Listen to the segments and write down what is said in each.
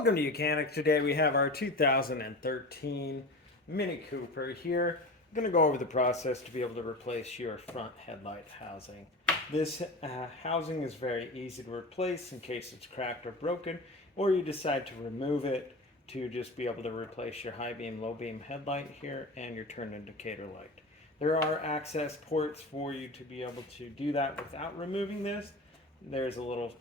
Welcome to Mechanic. Today we have our 2013 Mini Cooper here. I'm going to go over the process to be able to replace your front headlight housing. This housing is very easy to replace in case it's cracked or broken, or you decide to remove it to just be able to replace your high beam, low beam headlight here and your turn indicator light. There are access ports for you to be able to do that without removing this. There's a little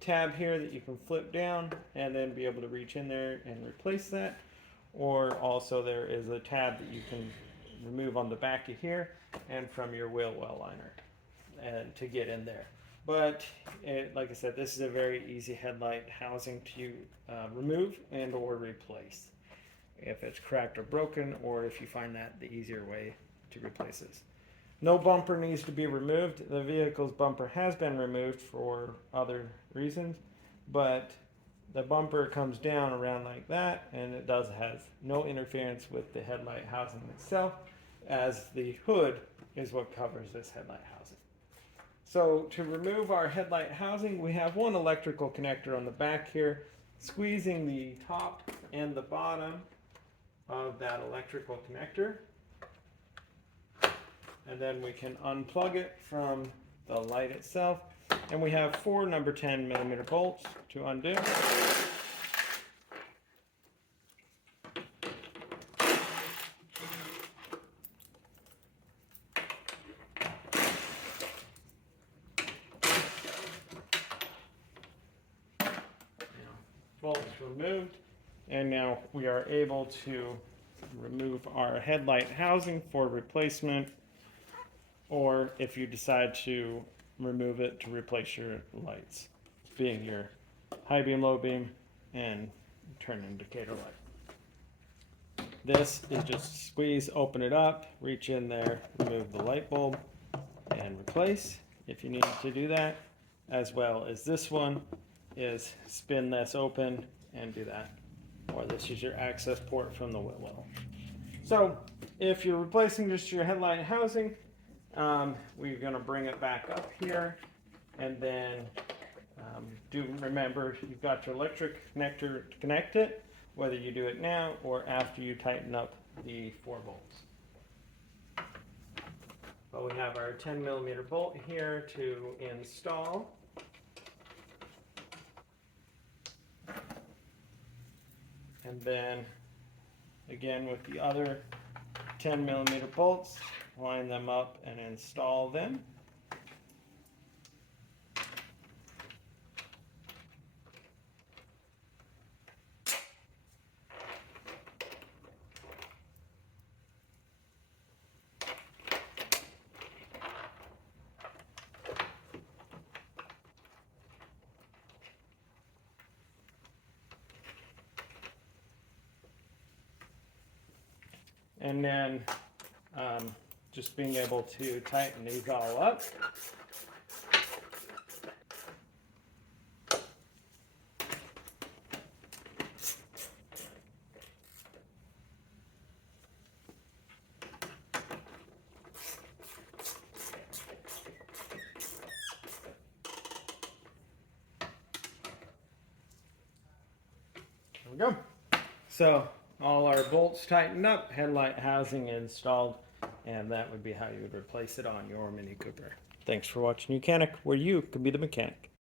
tab here that you can flip down and then be able to reach in there and replace that. Or also there is a tab that you can remove on the back of here and from your wheel well liner and to get in there. But like I said, this is a very easy headlight housing to remove and or replace if it's cracked or broken, or if you find that the easier way to replace this. No bumper needs to be removed. The vehicle's bumper has been removed for other reasons, but the bumper comes down around like that, and it has no interference with the headlight housing itself, as the hood is what covers this headlight housing. So to remove our headlight housing, we have one electrical connector on the back here, squeezing the top and the bottom of that electrical connector. And then we can unplug it from the light itself. And we have 4 number 10 millimeter bolts to undo. Bolts removed. And now we are able to remove our headlight housing for replacement, or if you decide to remove it to replace your lights, being your high beam, low beam, and turn indicator light. This is just squeeze, open it up, reach in there, remove the light bulb, and replace if you need to do that. As well as this one is spin this open and do that. Or this is your access port from the wheel well. So if you're replacing just your headlight housing, we're going to bring it back up here, and then do remember you've got your electric connector to connect it, whether you do it now or after you tighten up the 4 bolts. But we have our 10 millimeter bolt here to install. And then again with the other 10 millimeter bolts, line them up and install them. And then just being able to tighten these all up. There we go. So all our bolts tightened up, headlight housing installed, and that would be how you would replace it on your Mini Cooper. Thanks for watching Mechanic, where you can be the mechanic.